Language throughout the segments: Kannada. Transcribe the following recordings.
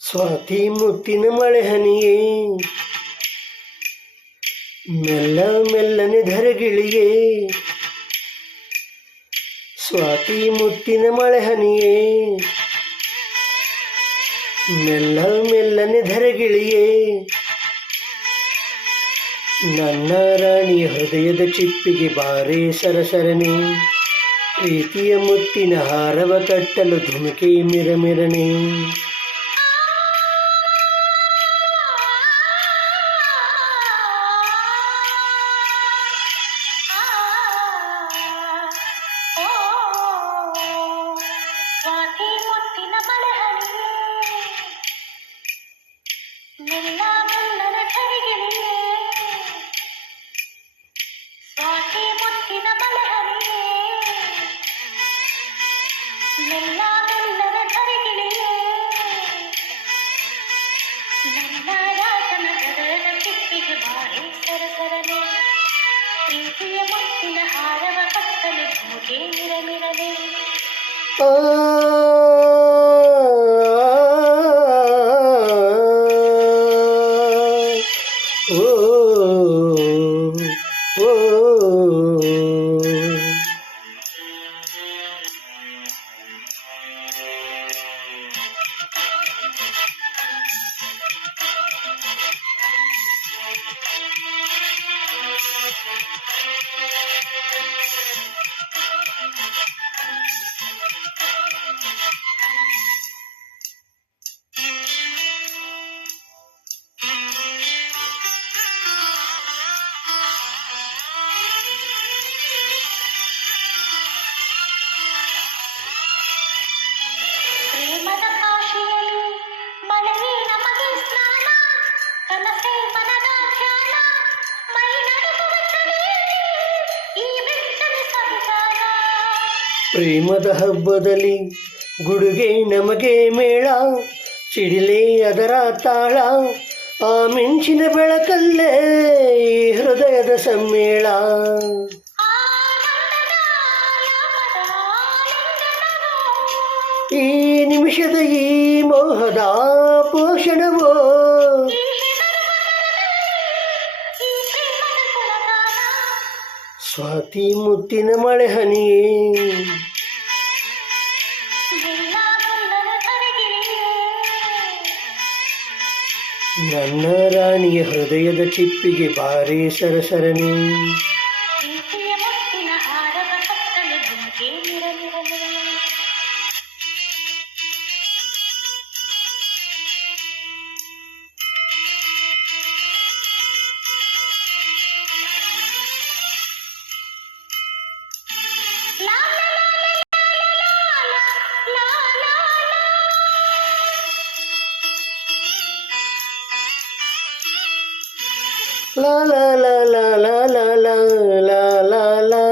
ಸ್ವಾತಿ ಮುತ್ತಿನ ಮಳೆ ಹನಿಯೇ ಮೆಲ್ಲ ಮೆಲ್ಲನೆ ಧರೆಗಿಳಿಯೇ ಸ್ವಾತಿ ಮುತ್ತಿನ ಮಳೆ ಹನಿಯೇ ಮೆಲ್ಲ ಮೆಲ್ಲನೆ ಧರೆಗಿಳಿಯೇ ನನ್ನ ರಾಣಿಯ ಹೃದಯದ ಚಿಪ್ಪಿಗೆ ಬಾರೇ ಸರಸರನೆ ಪ್ರೀತಿಯ ಮುತ್ತಿನ ಹಾರವ ಕಟ್ಟಲು ಧುಮುಕೆ ಮಿರಮಿರನೆ ಪ್ರೀತಿಯ ಮುತ್ತಿನ ಹಾರವ ಕತ್ತಲು ಧುಮುಕೆ ಮಿರಮಿರನೆ ಪ್ರೇಮದ ಕಾಶಿಯಲ್ಲಿ ಮಳೆಯೇ ನಮಗೆ ಸ್ನಾನ ಕನಸೇ ಮನದ ಧ್ಯಾನ ಮೈ ನಡುಗುವ ಚಳಿಯಲ್ಲಿ ಈ ಬೆಚ್ಚನೆ ಸವಿಗಾನ ಪ್ರೇಮದ ಹಬ್ಬದಲ್ಲಿ ಗುಡುಗೆ ನಮಗೆ ಮೇಳ ಸಿಡಿಲೇ ಅದರ ತಾಳ ಆ ಮಿಂಚಿನ ಬೆಳಕಲ್ಲೇ ಈ ಹೃದಯದ ಸಮ್ಮೇಳ ಈ ನಿಮಿಷದ ಈ ಮೋಹದ ಪೋಷಣವೋ ಸ್ವಾತಿ ಮುತ್ತಿನ ಮಳೆ ಹನಿಯೇ ನನ್ನ ರಾಣಿಯ ಹೃದಯದ ಚಿಪ್ಪಿಗೆ ಬಾರೇ ಸರಸರನೆ ಪ್ರೀತಿಯ ಮುತ್ತಿನ ಹಾರವ ಕತ್ತಲು ಧುಮುಕೆ ಮಿರಮಿರನೆ ಲಾ ಲಾ ಲಾ ಲಾ ಲಾ ಲಾ ಲಾ ಲಾ ಲಾ ಲಾ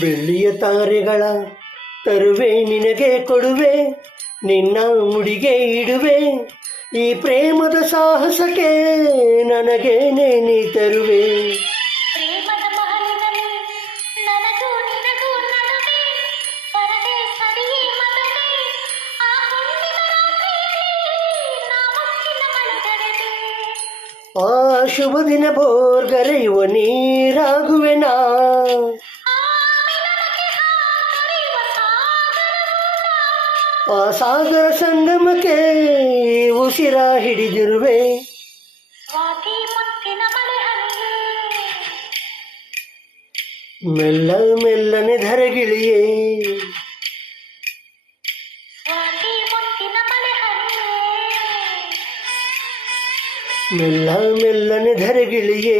ಬೆಳ್ಳಿಯ ತಾರೆಗಳ ತರುವೆ ನಿನಗೆ ಕೊಡುವೆ ನಿನ್ನ ಮುಡಿಗೆ ಇಡುವೆ ಈ ಪ್ರೇಮದ ಸಾಹಸಕ್ಕೆ ನನಗೇನೆ ನೀ ತರುವೆ ಪ್ರೇಮದ ಮಹಲಿನಲ್ಲಿ ನನಗೂ ನಿನಗೂ ನಡುವೆ ಪರದೆ ಸರಿಯೇ ಮದುವೆ ಆ ಹುಣ್ಣಿಮೆ ರಾತ್ರಿಯಲ್ಲಿ ನಾ ಮುತ್ತಿನ ಮಳೆಗರೆದೆ ಆ ಶುಭ ದಿನ ಬೋರ್ಗರೆಯುವ ನೀರಾಗುವೆನಾ ಆ ಸಾಗರ ಸಂಗಮಕ್ಕೆ ಉಸಿರ ಹಿಡಿದಿರುವೆ ಸ್ವಾತಿ ಮುತ್ತಿನ ಮಳೆ ಹನಿಯೇ ಮೆಲ್ಲ ಮೆಲ್ಲನೆ ಧರೆಗಿಳಿಯೇ ಸ್ವಾತಿ ಮುತ್ತಿನ ಮಳೆ ಹರಿಯೇ ಮೆಲ್ಲ ಮೆಲ್ಲನೆ ಧರೆಗಿಳಿಯೇ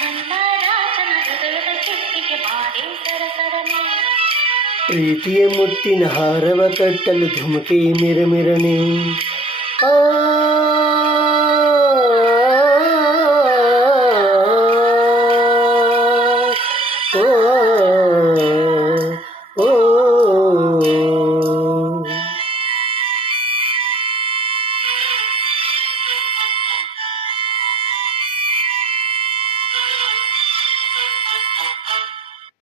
ನನ್ನ ರಾಜನ ಹೃದಯದ ಕೆತ್ತಿಗೆ ಬಾರೆ ಸರಸರನೆ ಪ್ರೀತಿಯ ಮುತ್ತಿನ ಹಾರವ ಕಟ್ಟಲು ಧುಮುಕಿ ಮಿರಮಿರನೆ ಆ ಓ ಓ